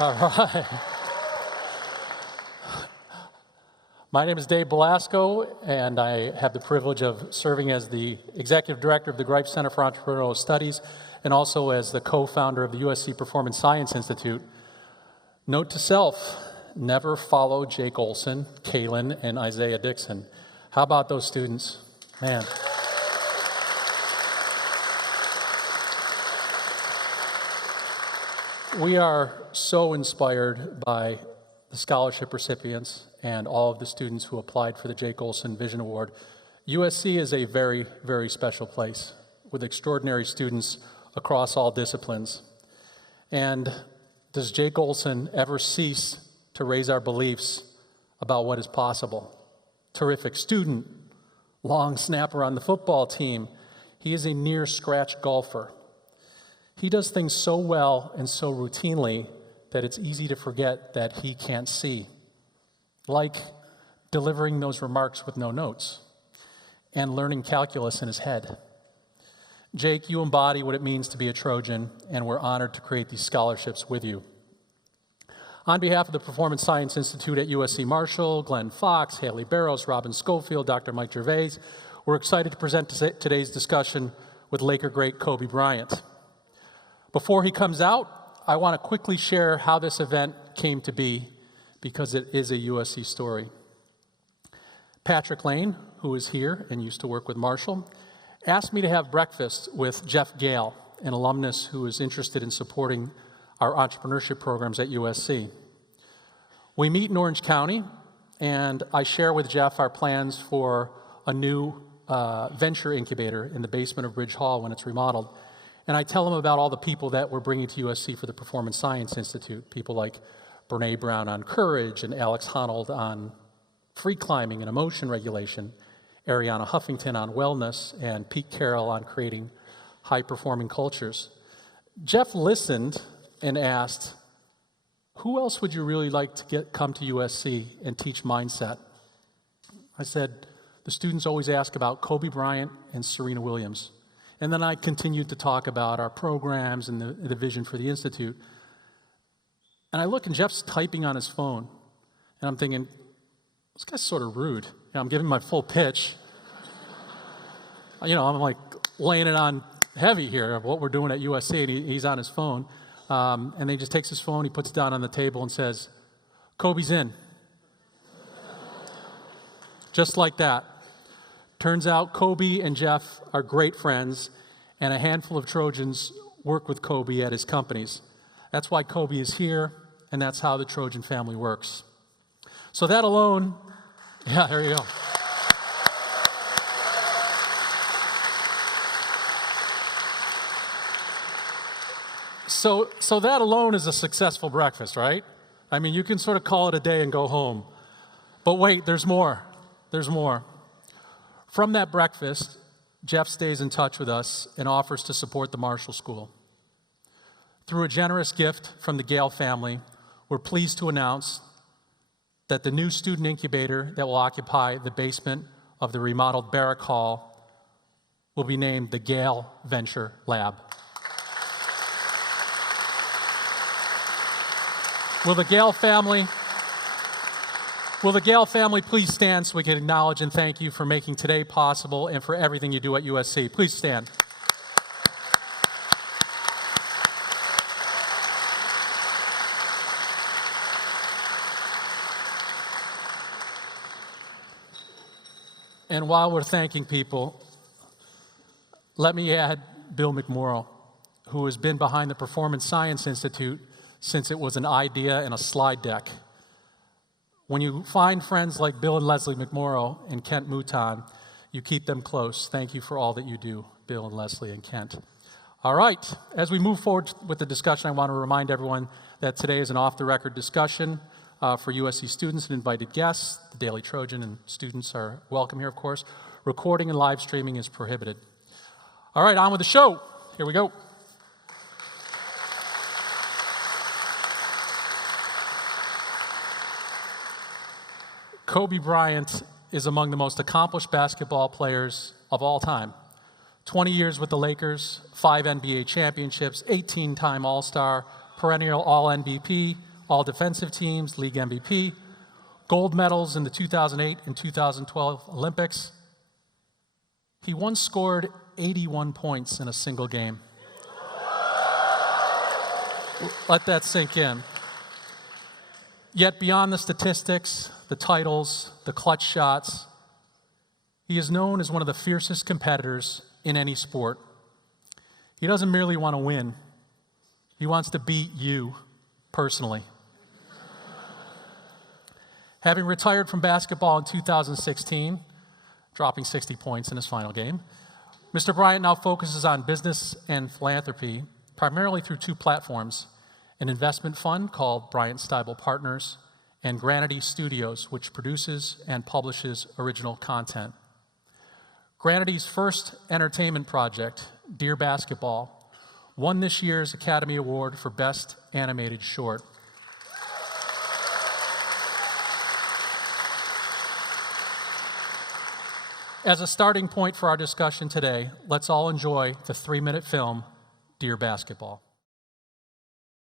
All right. My name is Dave Belasco, and I have the privilege of serving as the Executive Director of the Greif Center for Entrepreneurial Studies and also as the co-founder of the USC Performance Science Institute. Note to self, never follow Jake Olson, Kalen, and Isaiah Dixon. How about those students? Man. We are so inspired by the scholarship recipients and all of the students who applied for the Jake Olson Vision Award. USC is a very, very special place with extraordinary students across all disciplines. And does Jake Olson ever cease to raise our beliefs about what is possible? Terrific student, long snapper on the football team. He is a near scratch golfer. He does things so well and so routinely that it's easy to forget that he can't see. Like delivering those remarks with no notes and learning calculus in his head. Jake, you embody what it means to be a Trojan, and we're honored to create these scholarships with you. On behalf of the Performance Science Institute at USC Marshall, Glenn Fox, Haley Barrows, Robin Schofield, Dr. Mike Gervais, we're excited to present today's discussion with Laker great Kobe Bryant. Before he comes out, I want to quickly share how this event came to be, because it is a USC story. Patrick Lane, who is here and used to work with Marshall, asked me to have breakfast with Jeff Gale, an alumnus who is interested in supporting our entrepreneurship programs at USC. We meet in Orange County, and I share with Jeff our plans for a new venture incubator in the basement of Bridge Hall when it's remodeled. And I tell him about all the people that we're bringing to USC for the Performance Science Institute, people like Brene Brown on courage and Alex Honnold on free climbing and emotion regulation, Ariana Huffington on wellness, and Pete Carroll on creating high-performing cultures. Jeff listened and asked, who else would you really like to come to USC and teach mindset? I said, the students always ask about Kobe Bryant and Serena Williams. And then I continued to talk about our programs and the vision for the Institute. And I look, and Jeff's typing on his phone. And I'm thinking, this guy's sort of rude. I'm giving my full pitch. I'm like laying it on heavy here of what we're doing at USC, and he's on his phone. And then he just takes his phone, he puts it down on the table and says, Kobe's in. Just like that. Turns out Kobe and Jeff are great friends, and a handful of Trojans work with Kobe at his companies. That's why Kobe is here, and that's how the Trojan family works. So that alone, yeah, there you go. So that alone is a successful breakfast, right? I mean, you can sort of call it a day and go home. But wait, there's more. There's more. From that breakfast, Jeff stays in touch with us and offers to support the Marshall School. Through a generous gift from the Gale family, we're pleased to announce that the new student incubator that will occupy the basement of the remodeled Barrack Hall will be named the Gale Venture Lab. Will the Gale family please stand so we can acknowledge and thank you for making today possible and for everything you do at USC. Please stand. And while we're thanking people, let me add Bill McMorrow, who has been behind the Performance Science Institute since it was an idea and a slide deck. When you find friends like Bill and Leslie McMorrow and Kent Mouton, you keep them close. Thank you for all that you do, Bill and Leslie and Kent. All right, as we move forward with the discussion, I want to remind everyone that today is an off-the-record discussion for USC students and invited guests. The Daily Trojan and students are welcome here, of course. Recording and live streaming is prohibited. All right, on with the show. Here we go. Kobe Bryant is among the most accomplished basketball players of all time. 20 years with the Lakers, 5 NBA championships, 18-time All-Star, perennial All-MVP, all defensive teams, league MVP, gold medals in the 2008 and 2012 Olympics. He once scored 81 points in a single game. Let that sink in. Yet beyond the statistics, the titles, the clutch shots, he is known as one of the fiercest competitors in any sport. He doesn't merely want to win. He wants to beat you personally. Having retired from basketball in 2016, dropping 60 points in his final game, Mr. Bryant now focuses on business and philanthropy, primarily through two platforms, an investment fund called Bryant Stibel Partners, and Granity Studios, which produces and publishes original content. Granity's first entertainment project, Dear Basketball, won this year's Academy Award for Best Animated Short. As a starting point for our discussion today, let's all enjoy the 3-minute film, Dear Basketball.